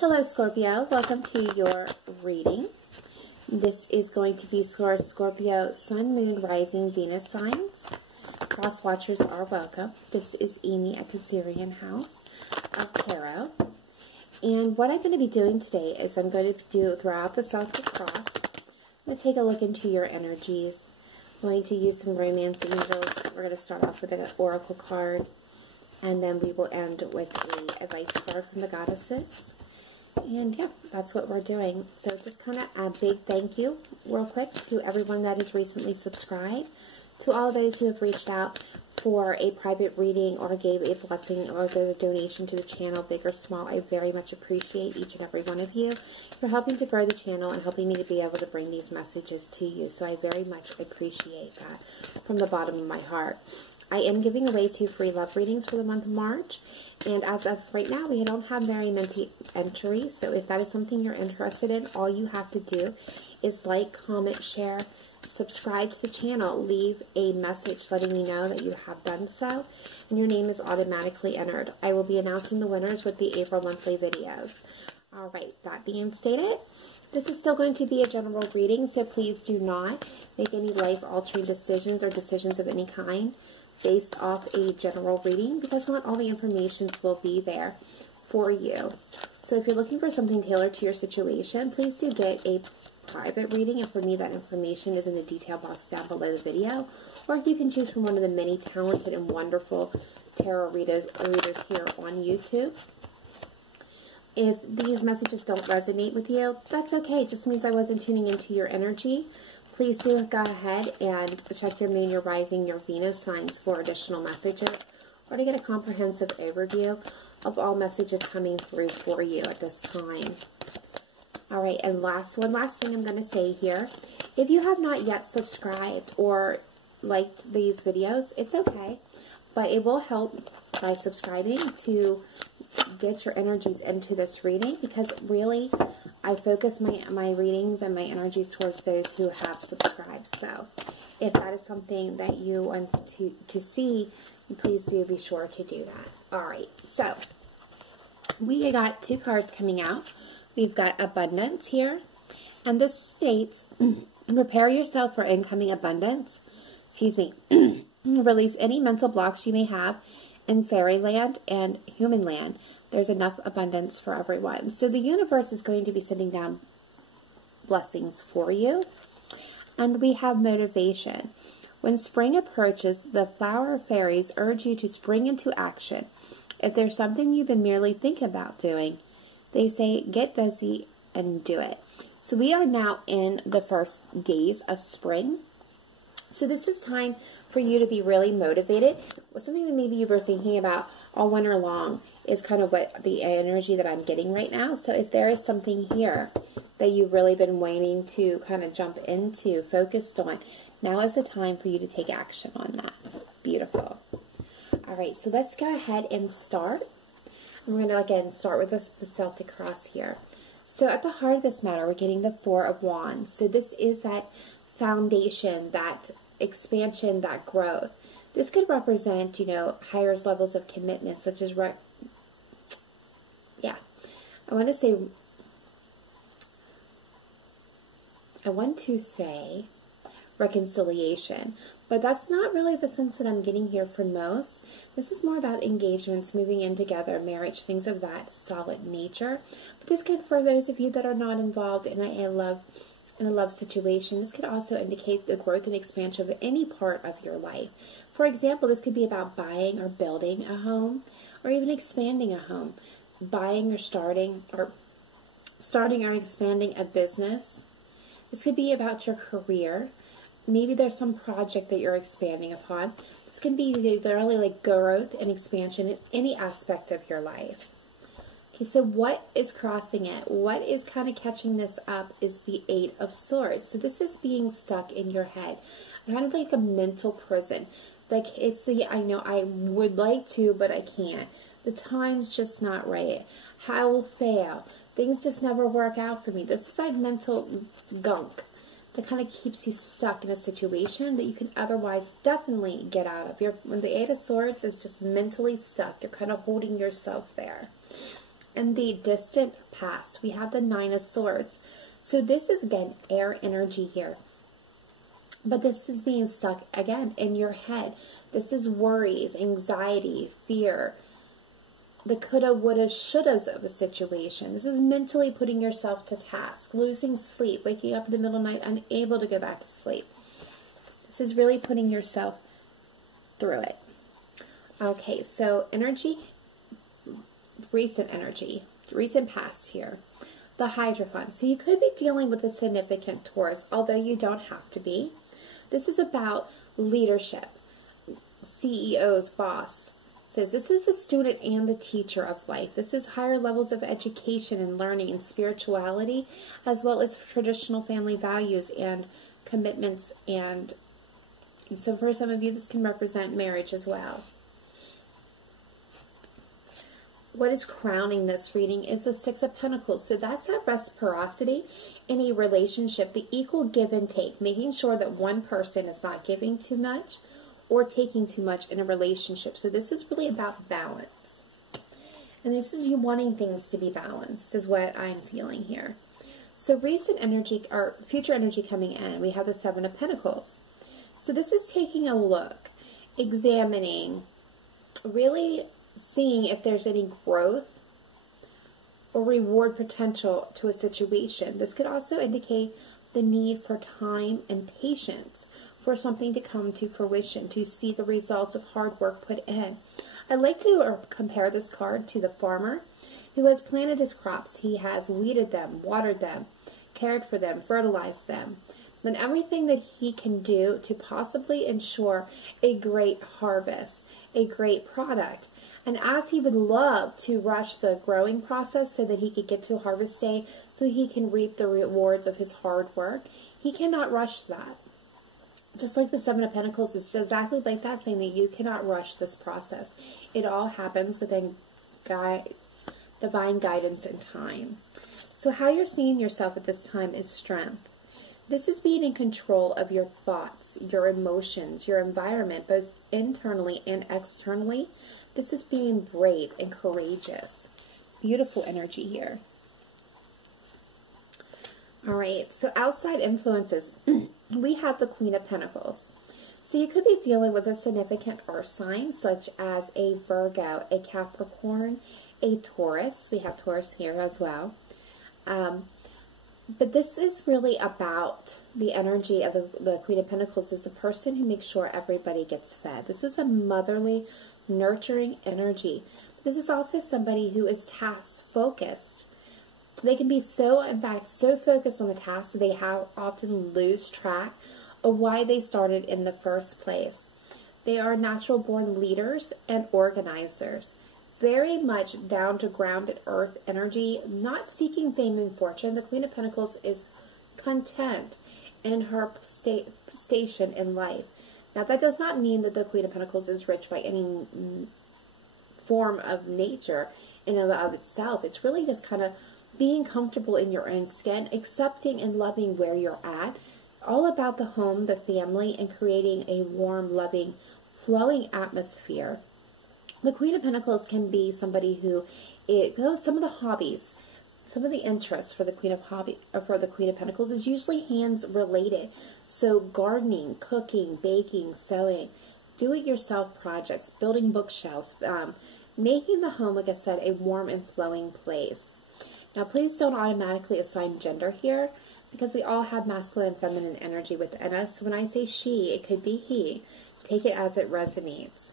Hello Scorpio, welcome to your reading. This is going to be for Scorpio Sun, Moon, Rising, Venus signs. Cross watchers are welcome. This is Amy at the Syrian House of Tarot. And what I'm going to be doing today is I'm going to do throughout the Celtic cross. I'm going to take a look into your energies. I'm going to use some romance angels. We're going to start off with an oracle card. And then we will end with a advice card from the goddesses. And yeah, that's what we're doing. So just kind of a big thank you real quick to everyone that has recently subscribed. To all those who have reached out for a private reading or gave a blessing or gave a donation to the channel, big or small. I very much appreciate each and every one of you. You're helping to grow the channel and helping me to be able to bring these messages to you. So I very much appreciate that from the bottom of my heart. I am giving away 2 free love readings for the month of March. And as of right now, we don't have very many entries. So if that is something you're interested in, all you have to do is like, comment, share, subscribe to the channel, leave a message letting me know that you have done so, and your name is automatically entered. I will be announcing the winners with the April monthly videos. Alright, that being stated, this is still going to be a general reading, so please do not make any life-altering decisions or decisions of any kind based off a general reading, because not all the information will be there for you. So if you're looking for something tailored to your situation, please do get a private reading, and for me that information is in the detail box down below the video, or you can choose from one of the many talented and wonderful tarot readers here on YouTube. If these messages don't resonate with you, that's okay. It just means I wasn't tuning into your energy. Please do go ahead and check your moon, your rising, your Venus signs for additional messages, or to get a comprehensive overview of all messages coming through for you at this time. All right, and last thing I'm going to say here. If you have not yet subscribed or liked these videos, it's okay, but it will help by subscribing to get your energies into this reading, because really I focus my readings and my energies towards those who have subscribed. So if that is something that you want to see, please do be sure to do that. All right, so we got 2 cards coming out. We've got abundance here, and this states, prepare yourself for incoming abundance. Excuse me. Release any mental blocks you may have in fairyland and human land. There's enough abundance for everyone. So the universe is going to be sending down blessings for you. And we have motivation. When spring approaches, the flower fairies urge you to spring into action. If there's something you've been merely thinking about doing, they say get busy and do it. So we are now in the first days of spring. So this is time for you to be really motivated. Something that maybe you were thinking about all winter long is kind of what the energy that I'm getting right now. So if there is something here that you've really been waiting to kind of jump into, focused on, now is the time for you to take action on that. Beautiful. All right, so let's go ahead and start. And we're going to, again, start with the Celtic cross here. So at the heart of this matter, we're getting the 4 of Wands. So this is that foundation, that expansion, that growth. This could represent, you know, higher levels of commitment, such as, I want to say reconciliation, but that's not really the sense that I'm getting here for most. This is more about engagements, moving in together, marriage, things of that solid nature. But this could, for those of you that are not involved in a love situation, this could also indicate the growth and expansion of any part of your life. For example, this could be about buying or building a home, or even expanding a home, buying or starting or expanding a business. This could be about your career. Maybe there's some project that you're expanding upon. This can be literally like growth and expansion in any aspect of your life. Okay, so what is crossing it? What is kind of catching this up is the 8 of Swords. So this is being stuck in your head, kind of like a mental prison. Like it's the, I know I would like to, but I can't. The time's just not right. I will fail. Things just never work out for me. This is that mental gunk that kind of keeps you stuck in a situation that you can otherwise definitely get out of. When the 8 of Swords is just mentally stuck, you're kind of holding yourself there. in the distant past, we have the Nine of Swords. So this is, again, air energy here. But this is being stuck, again, in your head. This is worries, anxiety, fear, the coulda, woulda, shouldas of a situation. This is mentally putting yourself to task, losing sleep, waking up in the middle of the night, unable to go back to sleep. This is really putting yourself through it. Okay, so energy, recent past here. The Hierophant. So you could be dealing with a significant Taurus, although you don't have to be. This is about leadership. CEO's boss says this is the student and the teacher of life. This is higher levels of education and learning and spirituality, as well as traditional family values and commitments. And so for some of you, this can represent marriage as well. What is crowning this reading is the Six of Pentacles. So that's that reciprocity in a relationship, the equal give and take, making sure that one person is not giving too much or taking too much in a relationship. So this is really about balance. And this is you wanting things to be balanced is what I'm feeling here. So recent energy or future energy coming in, we have the Seven of Pentacles. So this is taking a look, examining, really seeing if there's any growth or reward potential to a situation. This could also indicate the need for time and patience for something to come to fruition, to see the results of hard work put in. I like to compare this card to the farmer who has planted his crops. He has weeded them, watered them, cared for them, fertilized them, and everything that he can do to possibly ensure a great harvest, a great product. And as he would love to rush the growing process so that he could get to harvest day, so he can reap the rewards of his hard work, he cannot rush that. Just like the Seven of Pentacles is exactly like that, saying that you cannot rush this process. It all happens within divine guidance and time. So how you're seeing yourself at this time is strength. This is being in control of your thoughts, your emotions, your environment, both internally and externally. This is being brave and courageous. Beautiful energy here. All right, so outside influences, we have the Queen of Pentacles. So you could be dealing with a significant earth sign, such as a Virgo, a Capricorn, a Taurus. We have Taurus here as well. But this is really about the energy of the Queen of Pentacles is the person who makes sure everybody gets fed. This is a motherly, nurturing energy. This is also somebody who is task-focused. They can be so, in fact, so focused on the task that they often lose track of why they started in the first place. They are natural-born leaders and organizers. Very much down to grounded earth energy, not seeking fame and fortune. The Queen of Pentacles is content in her station in life. Now, that does not mean that the Queen of Pentacles is rich by any form of nature in and of itself. It's really just kind of being comfortable in your own skin, accepting and loving where you're at. All about the home, the family, and creating a warm, loving, flowing atmosphere. The Queen of Pentacles can be somebody who some of the hobbies, some of the interests for the Queen of Pentacles is usually hands related. So gardening, cooking, baking, sewing, do-it-yourself projects, building bookshelves, making the home, like I said, a warm and flowing place. Now, please don't automatically assign gender here, because we all have masculine and feminine energy within us. So when I say she, it could be he. Take it as it resonates.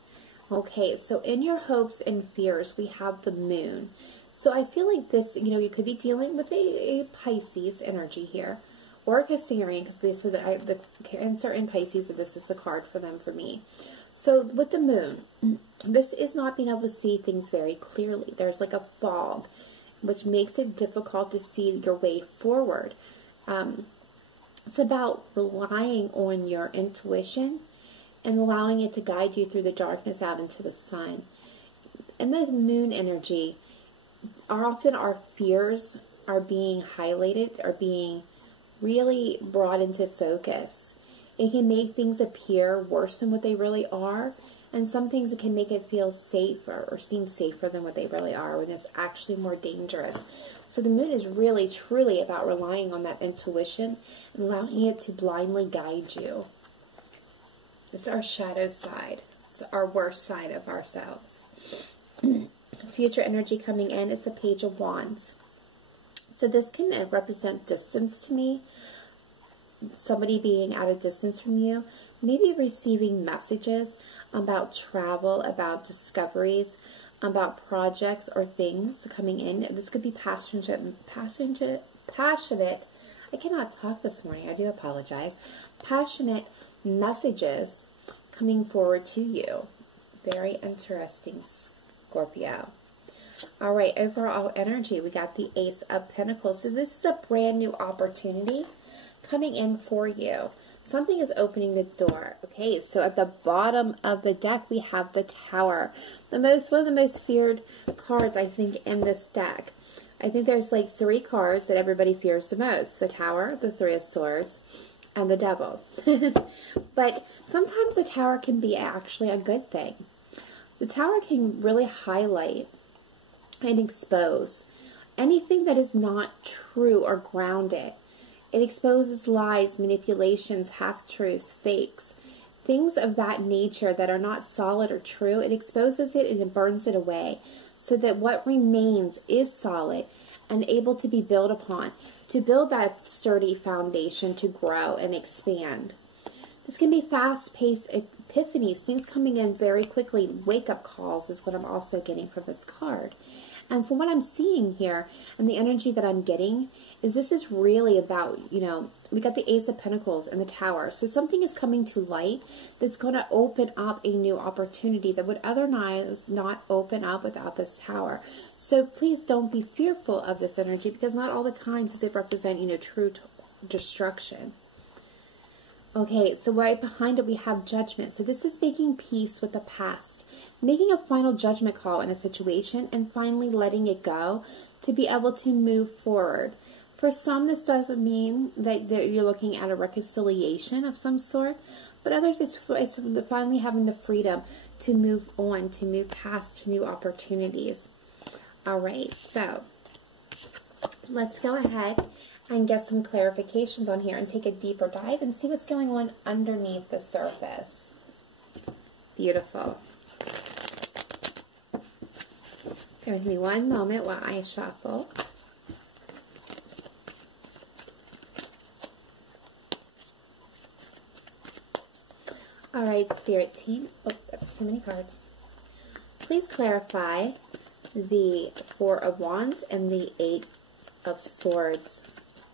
Okay, so in your hopes and fears, we have the moon. So I feel like this, you could be dealing with a Pisces energy here, or a Cancerian, because the Cancer and Pisces, so this is the card for them for me. So with the moon, this is not being able to see things very clearly. There's like a fog, which makes it difficult to see your way forward. It's about relying on your intuition and allowing it to guide you through the darkness out into the sun. And the moon energy, often our fears are being highlighted, are being really brought into focus. It can make things appear worse than what they really are. And some things that can make it feel safer or seem safer than what they really are, when it's actually more dangerous. So the moon is really, truly about relying on that intuition and allowing it to blindly guide you. It's our shadow side. It's our worst side of ourselves. Future energy coming in is the Page of Wands. So this can represent distance to me. Somebody being at a distance from you, maybe receiving messages about travel, about discoveries, about projects or things coming in. This could be passionate. I cannot talk this morning. I do apologize. Passionate messages coming forward to you. Very interesting, Scorpio. All right, overall energy, we got the Ace of Pentacles. So this is a brand new opportunity coming in for you. Something is opening the door. Okay, so at the bottom of the deck, we have the Tower. One of the most feared cards, I think, in this deck. I think there's like 3 cards that everybody fears the most. The Tower, the Three of Swords, and the Devil. But sometimes the Tower can be actually a good thing. The Tower can really highlight and expose anything that is not true or grounded. It exposes lies, manipulations, half-truths, fakes, things of that nature that are not solid or true. It exposes it and it burns it away so that what remains is solid and able to be built upon, to build that sturdy foundation to grow and expand. This can be fast-paced epiphanies, things coming in very quickly. Wake-up calls is what I'm also getting from this card. And from what I'm seeing here, and the energy that I'm getting, is this is really about, you know, we got the Ace of Pentacles and the Tower. So something is coming to light that's going to open up a new opportunity that would otherwise not open up without this Tower. So please don't be fearful of this energy, because not all the time does it represent, you know, true destruction. Okay, so right behind it we have Judgment. So this is making peace with the past, making a final judgment call in a situation and finally letting it go to be able to move forward. For some, this doesn't mean that you're looking at a reconciliation of some sort, but others it's finally having the freedom to move on, to move past to new opportunities. All right, so let's go ahead and get some clarifications on here and take a deeper dive and see what's going on underneath the surface. Beautiful. Bear with me one moment while I shuffle. All right, Spirit Team. Oh, that's too many cards. Please clarify the Four of Wands and the Eight of Swords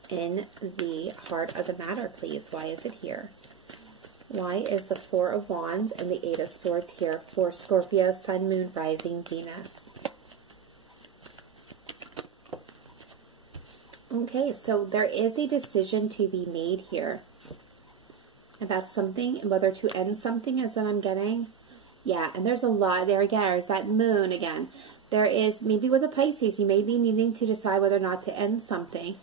in the heart of the matter, please. Why is it here? Why is the Four of Wands and the Eight of Swords here for Scorpio, Sun, Moon, Rising, Venus? Okay, so there is a decision to be made here about something, whether to end something is what I'm getting. Yeah, and there's a lot. There again, there's that moon again. There is, maybe with a Pisces, you may be needing to decide whether or not to end something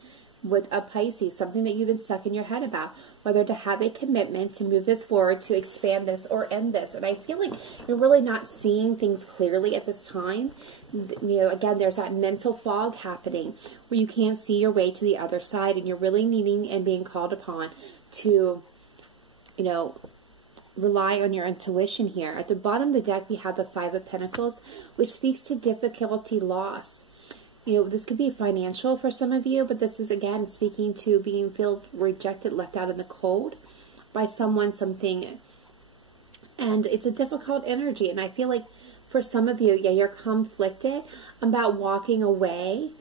with a Pisces, something that you've been stuck in your head about, whether to have a commitment to move this forward, to expand this, or end this. And I feel like you're really not seeing things clearly at this time. You know, again, there's that mental fog happening where you can't see your way to the other side, and you're really needing and being called upon to, you know, rely on your intuition here. At the bottom of the deck, we have the Five of Pentacles, which speaks to difficulty, loss. You know, this could be financial for some of you, but this is, again, speaking to being felt rejected, left out in the cold by someone, something. And it's a difficult energy. And I feel like for some of you, yeah, you're conflicted about walking away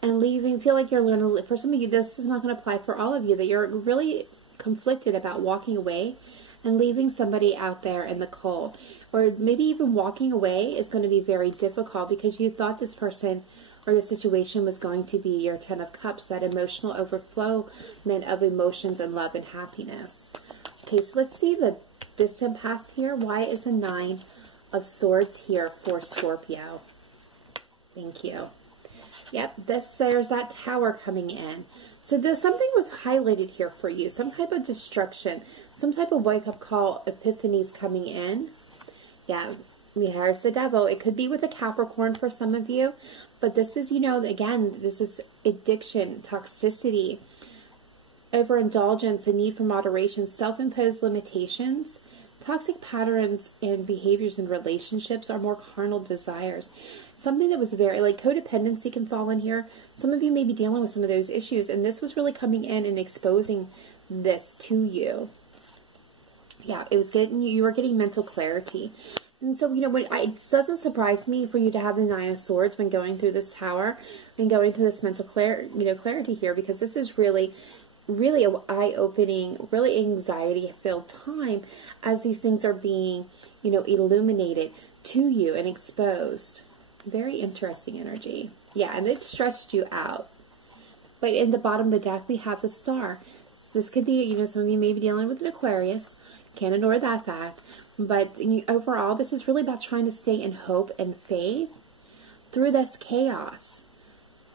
and leaving. Feel like you're learning. For some of you, this is not going to apply for all of you, that you're really conflicted about walking away and leaving somebody out there in the cold. Or maybe even walking away is going to be very difficult because you thought this person or the situation was going to be your Ten of Cups, that emotional overflowment of emotions and love and happiness. Okay, so let's see the distant past here. Why is the Nine of Swords here for Scorpio? Thank you. Yep, there's that Tower coming in. So there's something was highlighted here for you. Some type of destruction, some type of wake-up call, epiphanies coming in. Yeah, here's the devil. It could be with a Capricorn for some of you, but this is, you know, again, this is addiction, toxicity, overindulgence, the need for moderation, self-imposed limitations. Toxic patterns and behaviors in relationships are more carnal desires. Something that was very, like, codependency can fall in here. Some of you may be dealing with some of those issues, and this was really coming in and exposing this to you. Yeah, it was getting, you were getting mental clarity. And so, you know, it doesn't surprise me for you to have the Nine of Swords when going through this tower and going through this mental clarity here, because this is really an eye-opening, really anxiety-filled time as these things are being, you know, illuminated to you and exposed. Very interesting energy. Yeah, and it stressed you out. But in the bottom of the deck, we have the Star. This could be, you know, some of you may be dealing with an Aquarius. Can't ignore that fact. But overall, this is really about trying to stay in hope and faith through this chaos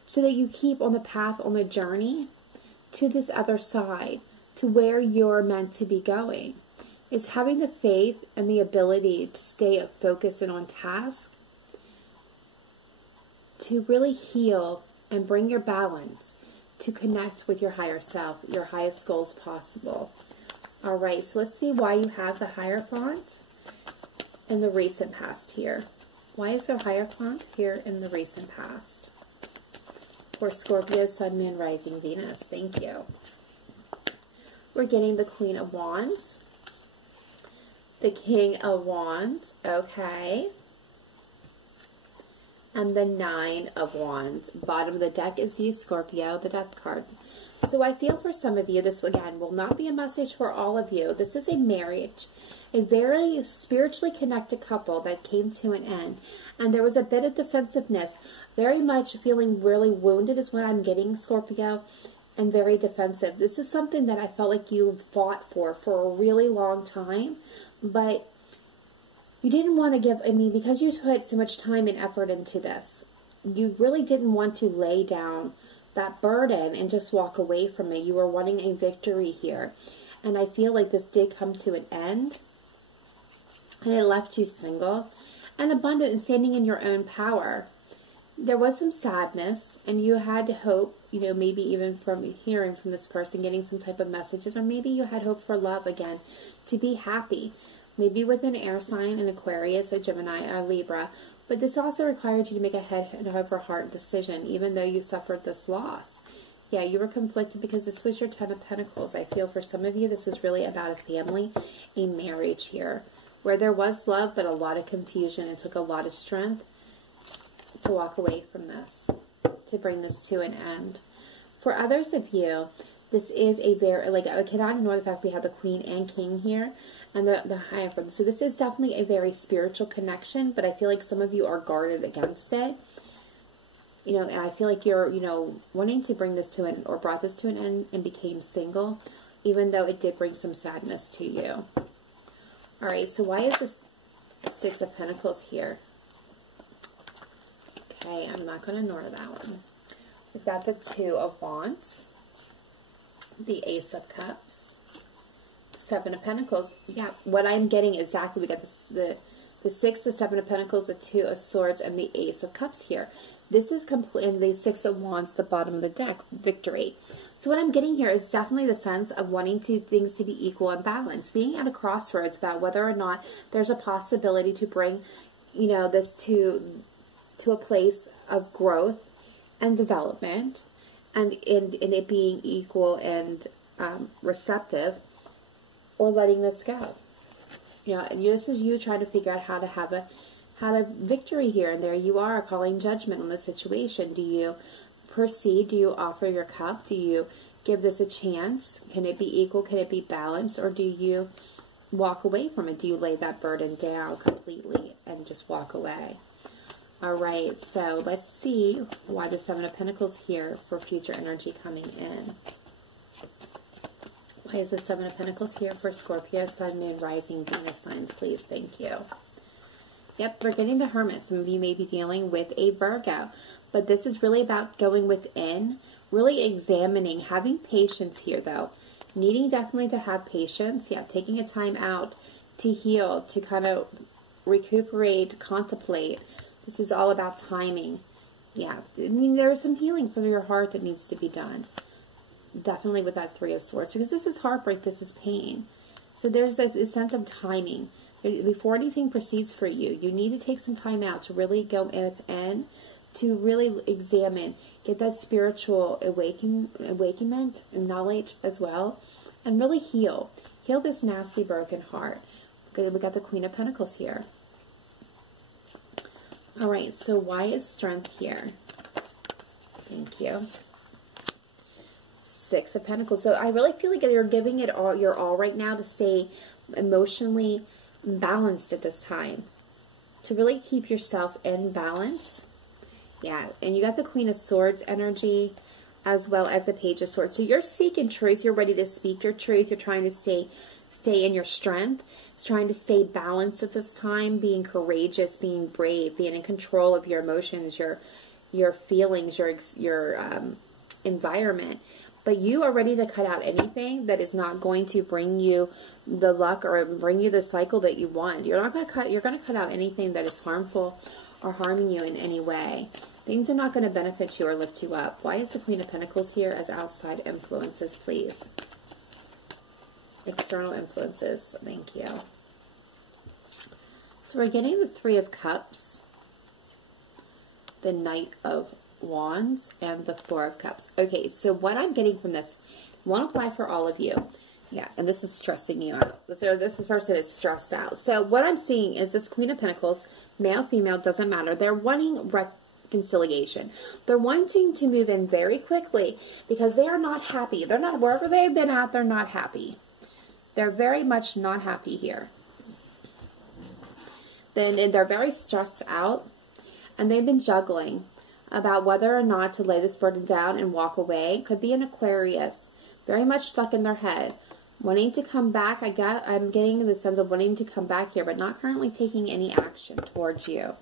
so that you keep on the path, on the journey to this other side, to where you're meant to be going. It's having the faith and the ability to stay focused and on task to really heal and bring your balance to connect with your higher self, your highest goals possible. All right, so let's see why you have the Hierophant in the recent past here. Why is there Hierophant here in the recent past? For Scorpio, Sun, Moon, Rising, Venus. Thank you. We're getting the Queen of Wands. The King of Wands. Okay. And the Nine of Wands. Bottom of the deck is you, Scorpio, the Death card. So I feel for some of you, this, again, will not be a message for all of you. This is a marriage, a very spiritually connected couple that came to an end. And there was a bit of defensiveness, very much feeling really wounded is what I'm getting, Scorpio, and very defensive. This is something that I felt like you fought for a really long time, but you didn't want to give, I mean, because you put so much time and effort into this, you really didn't want to lay down that burden and just walk away from it. You were wanting a victory here. And I feel like this did come to an end. And it left you single and abundant and standing in your own power. There was some sadness, and you had hope, you know, maybe even from hearing from this person, getting some type of messages, or maybe you had hope for love again, to be happy. Maybe with an air sign, an Aquarius, a Gemini, or Libra. But this also required you to make a head over heart decision, even though you suffered this loss. Yeah, you were conflicted because this was your Ten of Pentacles. I feel for some of you, this was really about a family, a marriage here, where there was love, but a lot of confusion. It took a lot of strength to walk away from this, to bring this to an end. For others of you, this is a very, like, I cannot ignore the fact we have the Queen and King here, and the Hierophant. So this is definitely a very spiritual connection, but I feel like some of you are guarded against it. You know, and I feel like you're, you know, wanting to bring this to an, or brought this to an end and became single, even though it did bring some sadness to you. All right, so why is this Six of Pentacles here? Okay, I'm not going to ignore that one. We've got the Two of Wands, the Ace of Cups, Seven of Pentacles. Yeah, what I'm getting exactly, we got the Six, the Seven of Pentacles, the Two of Swords, and the Ace of Cups here. This is complete, and the Six of Wands, the bottom of the deck, victory. So what I'm getting here is definitely the sense of wanting things to be equal and balanced, being at a crossroads about whether or not there's a possibility to bring, you know, this to a place of growth and development, and in it being equal and receptive, or letting this go. You know, this is you trying to figure out how to have a victory here, and there you are calling judgment on the situation. Do you proceed? Do you offer your cup? Do you give this a chance? Can it be equal? Can it be balanced? Or do you walk away from it? Do you lay that burden down completely and just walk away? All right, so let's see why the Seven of Pentacles here for future energy coming in. Why is the Seven of Pentacles here for Scorpio, Sun, Moon, Rising, Venus signs, please? Thank you. Yep, we're getting the Hermit. Some of you may be dealing with a Virgo, but this is really about going within, really examining, having patience here, though. Needing definitely to have patience. Yeah, taking a time out to heal, to kind of recuperate, contemplate. This is all about timing. Yeah, I mean, there's some healing from your heart that needs to be done. Definitely with that Three of Swords, because this is heartbreak, this is pain. So there's a sense of timing. Before anything proceeds for you, you need to take some time out to really go in, to really examine, get that spiritual awakenment and knowledge as well, and really heal. Heal this nasty broken heart. Okay, we got the Queen of Pentacles here. All right, so why is strength here? Thank you. Six of Pentacles. So I really feel like you're giving it all, your all right now to stay emotionally balanced at this time. To really keep yourself in balance. Yeah, and you got the Queen of Swords energy as well as the Page of Swords. So you're seeking truth. You're ready to speak your truth. You're trying to stay in your strength. It's trying to stay balanced at this time, being courageous, being brave, being in control of your emotions, your feelings, your environment. But you are ready to cut out anything that is not going to bring you the luck or bring you the cycle that you want. You're going to cut out anything that is harmful or harming you in any way. Things are not going to benefit you or lift you up. Why is the Queen of Pentacles here as outside influences, please? External influences. Thank you. So we're getting the Three of Cups, the Knight of Wands, and the Four of Cups. Okay, so what I'm getting from this, one apply for all of you. Yeah, and this is stressing you out. This person is stressed out. So what I'm seeing is this Queen of Pentacles, male, female, doesn't matter. They're wanting reconciliation. They're wanting to move in very quickly because they are not happy. They're not, wherever they've been at, they're not happy. They're very much not happy here. Then they're very stressed out, and they've been juggling about whether or not to lay this burden down and walk away. Could be an Aquarius, very much stuck in their head, wanting to come back. I'm getting the sense of wanting to come back here, but not currently taking any action towards you.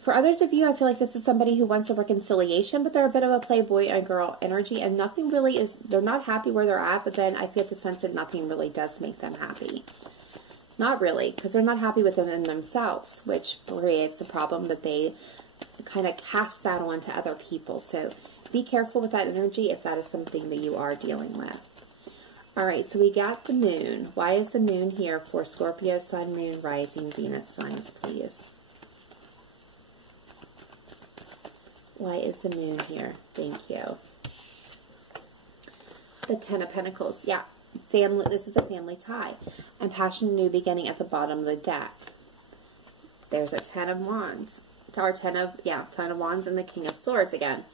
For others of you, I feel like this is somebody who wants a reconciliation, but they're a bit of a playboy and girl energy, and nothing really is, they're not happy where they're at, but then I get the sense that nothing really does make them happy. Not really, because they're not happy within themselves, which creates the problem that they kind of cast that on to other people. So be careful with that energy if that is something that you are dealing with. All right, so we got the moon. Why is the moon here for Scorpio, Sun, Moon, Rising, Venus signs, please? Why is the moon here? Thank you. The Ten of Pentacles. Yeah, family. This is a family tie. And passion, new beginning at the bottom of the deck. There's a Ten of Wands. Or Ten of Wands and the King of Swords again.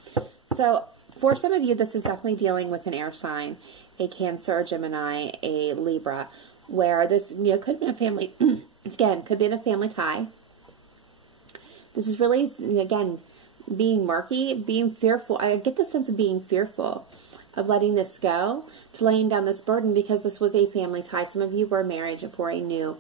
So for some of you, this is definitely dealing with an air sign, a Cancer, a Gemini, a Libra, where this, could have been a family, again, could be in a family tie. This is really, again, being murky, being fearful. I get the sense of being fearful of letting this go, to laying down this burden, because this was a family tie. Some of you were married for a new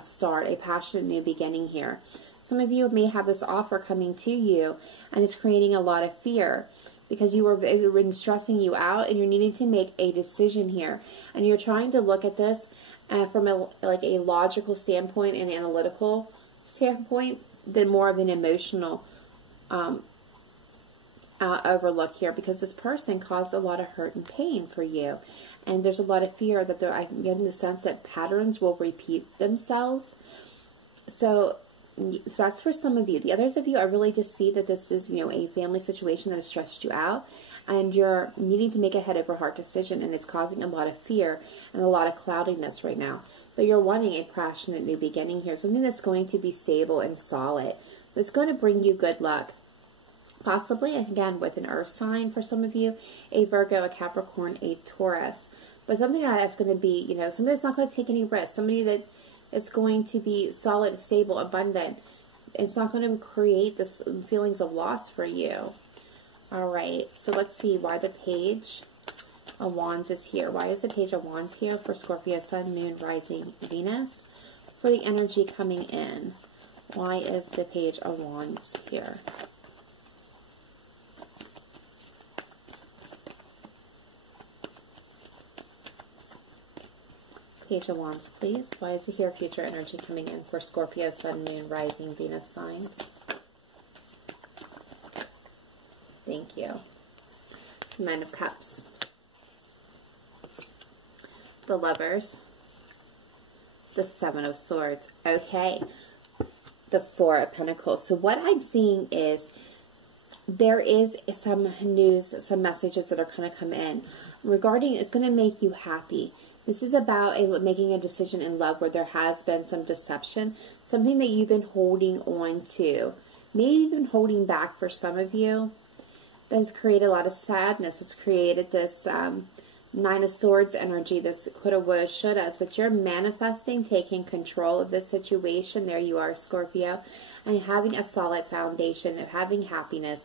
start, a passionate new beginning here. Some of you may have this offer coming to you, and it's creating a lot of fear because it's been stressing you out, and you're needing to make a decision here. And you're trying to look at this from a logical standpoint and analytical standpoint than more of an emotional overlook here, because this person caused a lot of hurt and pain for you. And there's a lot of fear that I'm getting the sense that patterns will repeat themselves. So that's for some of you. The others of you, I really just see that this is, a family situation that has stressed you out, and you're needing to make a head over heart decision, and it's causing a lot of fear and a lot of cloudiness right now. But you're wanting a passionate new beginning here, something that's going to be stable and solid, that's going to bring you good luck. Possibly, again, with an earth sign for some of you, a Virgo, a Capricorn, a Taurus. But something that's going to be, somebody that's not going to take any risks, somebody that it's going to be solid, stable, abundant. It's not going to create this feelings of loss for you. All right, so let's see why the Page of Wands is here. Why is the Page of Wands here for Scorpio, Sun, Moon, Rising, Venus? For the energy coming in. Why is the Page of Wands here? Page of Wands, please. Why is here future energy coming in for Scorpio, Sun, Moon, Rising, Venus signs? Thank you. Nine of Cups. The Lovers. The Seven of Swords. Okay. The Four of Pentacles. So what I'm seeing is there is some news, some messages that are going to come in regarding, it's going to make you happy. This is about making a decision in love where there has been some deception, something that you've been holding on to, maybe even holding back for some of you. That has created a lot of sadness. It's created this Nine of Swords energy, this coulda, woulda, shouldas, but you're manifesting, taking control of this situation. There you are, Scorpio, and having a solid foundation of having happiness,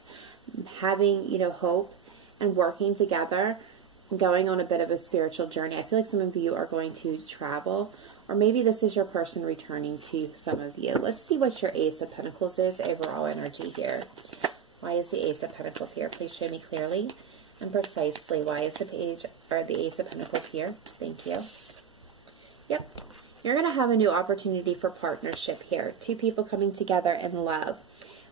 having, you know, hope, and working together, going on a bit of a spiritual journey. I feel like some of you are going to travel, or maybe this is your person returning to some of you. Let's see what your Ace of Pentacles is, overall energy here. Why is the Ace of Pentacles here? Please show me clearly and precisely. Why is the page, or the Ace of Pentacles here? Thank you. Yep. You're going to have a new opportunity for partnership here. Two people coming together in love.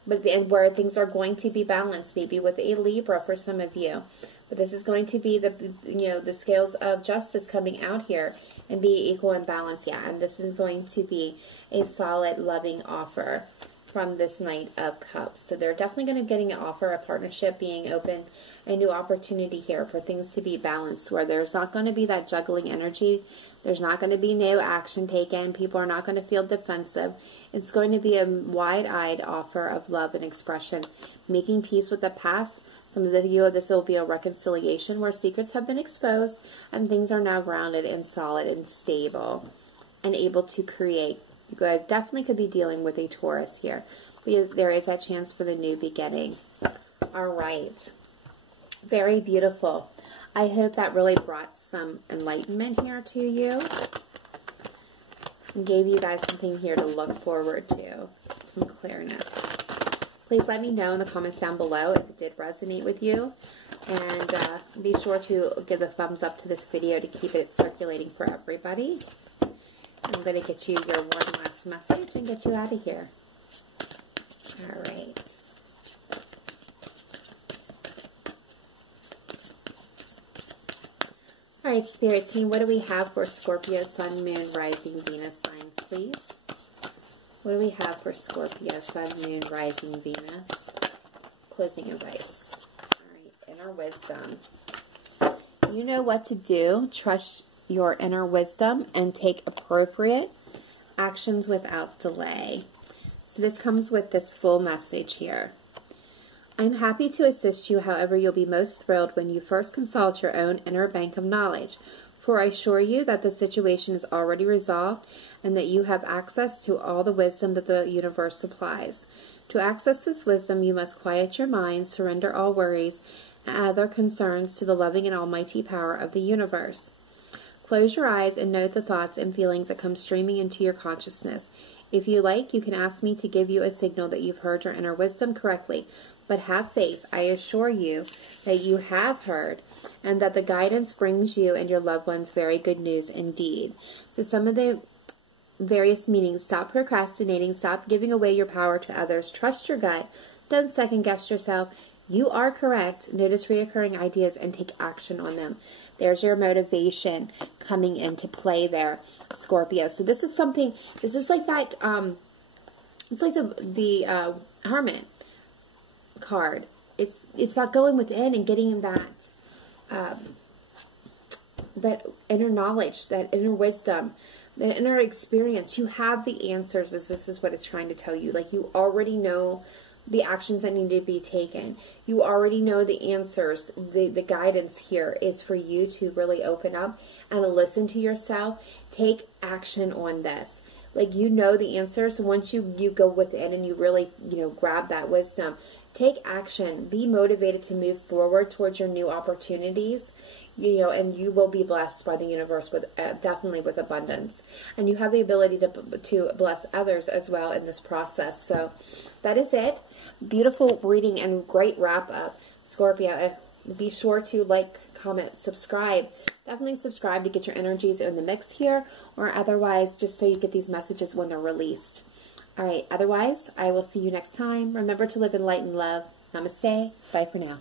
But where things are going to be balanced, maybe with a Libra for some of you. But this is going to be the, you know, the scales of justice coming out here and be equal and balanced. Yeah, and this is going to be a solid, loving offer from this Knight of Cups. So they're definitely going to be getting an offer, a partnership being open, a new opportunity here for things to be balanced, where there's not going to be that juggling energy. There's not going to be no action taken. People are not going to feel defensive. It's going to be a wide-eyed offer of love and expression, making peace with the past. Some of you, this will be a reconciliation where secrets have been exposed and things are now grounded and solid and stable and able to create. You definitely could be dealing with a Taurus here, because there is that chance for the new beginning. All right. Very beautiful. I hope that really brought some enlightenment here to you and gave you guys something here to look forward to, some clearness. Please let me know in the comments down below if it did resonate with you, and be sure to give a thumbs up to this video to keep it circulating for everybody. I'm going to get you your one last message and get you out of here. All right. All right, Spirit Team, what do we have for Scorpio, Sun, Moon, Rising, Venus signs, please? What do we have for Scorpio, Sun, Moon, Rising, Venus? Closing advice. All right, inner wisdom. You know what to do. Trust your inner wisdom and take appropriate actions without delay. So this comes with this full message here. I'm happy to assist you, however, you'll be most thrilled when you first consult your own inner bank of knowledge, for I assure you that the situation is already resolved and that you have access to all the wisdom that the universe supplies. To access this wisdom, you must quiet your mind, surrender all worries and other concerns to the loving and almighty power of the universe. Close your eyes and note the thoughts and feelings that come streaming into your consciousness. If you like, you can ask me to give you a signal that you've heard your inner wisdom correctly. But have faith. I assure you that you have heard and that the guidance brings you and your loved ones very good news indeed. So some of the various meanings: stop procrastinating, stop giving away your power to others, trust your gut, don't second guess yourself. You are correct. Notice reoccurring ideas and take action on them. There's your motivation coming into play there, Scorpio. So this is something, this is like that, it's like the Hermit card. It's about going within and getting that, that inner knowledge, that inner wisdom, that inner experience. You have the answers. This is what it's trying to tell you. Like, you already know the actions that need to be taken. You already know the answers. The guidance here is for you to really open up and listen to yourself. Take action on this. Like, you know the answers. So once you go within and you really, grab that wisdom, take action. Be motivated to move forward towards your new opportunities. And you will be blessed by the universe with definitely with abundance. And you have the ability to bless others as well in this process. So that is it. Beautiful reading and great wrap up, Scorpio. Be sure to like, comment, subscribe. Definitely subscribe to get your energies in the mix here, or otherwise just so you get these messages when they're released. All right, otherwise, I will see you next time. Remember to live in light and love. Namaste. Bye for now.